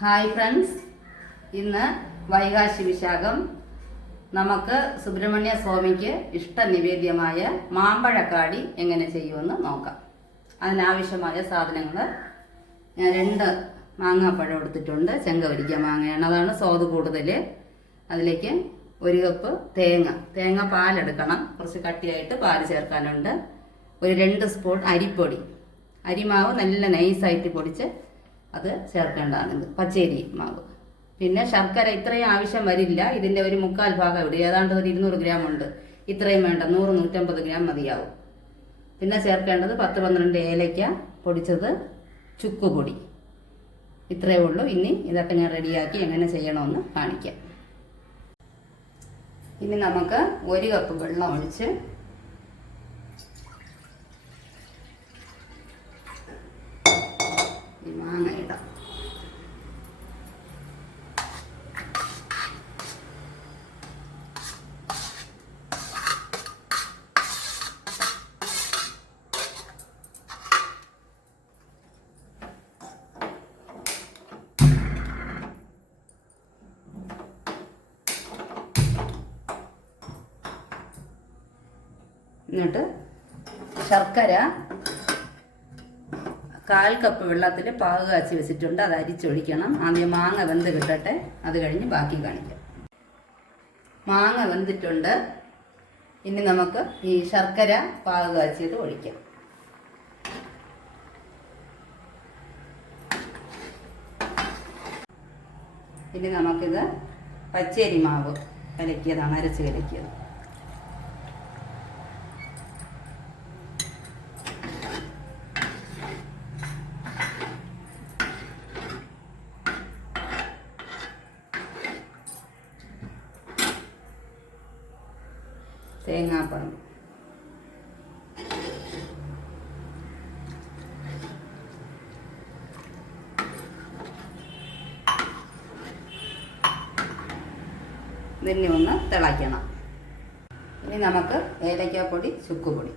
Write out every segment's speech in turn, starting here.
Hi friends, ഇന്ന് വൈകാശി വിശാഖം. നമുക്ക് സുബ്രഹ്മണ്യ സ്വാമിക്ക് ഇഷ്ട നിവേദ്യമായ മാമ്പഴക്കാടി എങ്ങനെ ചെയ്യുമെന്ന് നോക്കാം. അതിനാവശ്യമായ സാധനങ്ങൾ ഞാൻ 2 മാങ്ങാപ്പഴം എടുത്തിട്ടുണ്ട്. ചെങ്കവരിക്ക മാങ്ങയാണ്, അതാണ് സ്വാദ് കൂടുതൽ. അതിലേക്ക് 1 കപ്പ് തേങ്ങ പാലെടുക്കണം. കുറച്ച് കട്ടിയായിട്ട് പാൽ ചേർക്കാനുണ്ട്. ഒരു 2 സ്പൂൺ അരിപ്പൊടി, അരിമാവ് നല്ല നൈസായിട്ട് പൊടിച്ച് അത് ചേർക്കേണ്ടതാണ്. ഇത് പച്ചരി മാവ്. പിന്നെ ശർക്കര ഇത്രയും ആവശ്യം വരില്ല. ഇതിൻ്റെ ഒരു 1/4 ഭാഗം ഇവിടെ, ഏതാണ്ട് ഒരു 200 ഗ്രാം ഉണ്ട്. ഇത്രയും വേണ്ട, 100-150 ഗ്രാം മതിയാവും. പിന്നെ ചേർക്കേണ്ടത് 10-12 ഏലയ്ക്ക പൊടിച്ചത്, ചുക്കുപൊടി. ഇത്രയേ ഉള്ളൂ. ഇനി ഇതൊക്കെ ഞാൻ റെഡിയാക്കി എങ്ങനെ ചെയ്യണമെന്ന് കാണിക്കാം. ഇനി നമുക്ക് 1 കപ്പ് വെള്ളം ഒഴിച്ച് മാങ്ങ ഇടാം. എന്നിട്ട് ശർക്കര 1/4 കപ്പ് വെള്ളത്തിൽ പാക് കാച്ചി വെച്ചിട്ടുണ്ട്. അത് അരിച്ചൊഴിക്കണം. ആദ്യം മാങ്ങ വെന്ത് കിട്ടട്ടെ, അത് കഴിഞ്ഞ് ബാക്കി കാണിക്കാം. മാങ്ങ വെന്തിട്ടുണ്ട്. ഇനി നമുക്ക് ഈ ശർക്കര പാക് കാച്ചിയത് ഒഴിക്കാം. ഇനി നമുക്കിത് പച്ചരി മാവ് കലക്കിയതാണ്, അരച്ച് കലക്കിയത്. തേങ്ങാപ്പഴം, ഇതിനെ ഒന്ന് തിളയ്ക്കണം. ഇനി നമുക്ക് ഏലക്കാപ്പൊടി, ചുക്കുപൊടി.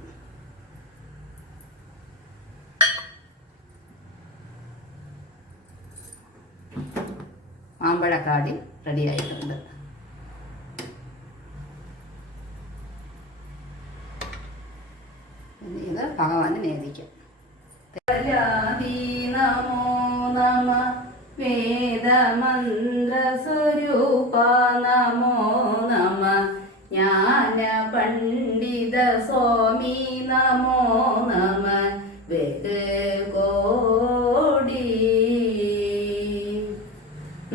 മാമ്പഴക്കാടി റെഡിയായിട്ടുണ്ട്. ഇത് ഭഗവാന് നേദിക്കാം. നമോ നമ വേദമന്ത്രസ്വരൂപ നമോ നമ ജ്ഞാന പണ്ഡിത സ്വാമി നമോ നമ വേദകോടി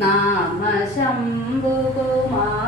നാമ ശംഭുകുമാര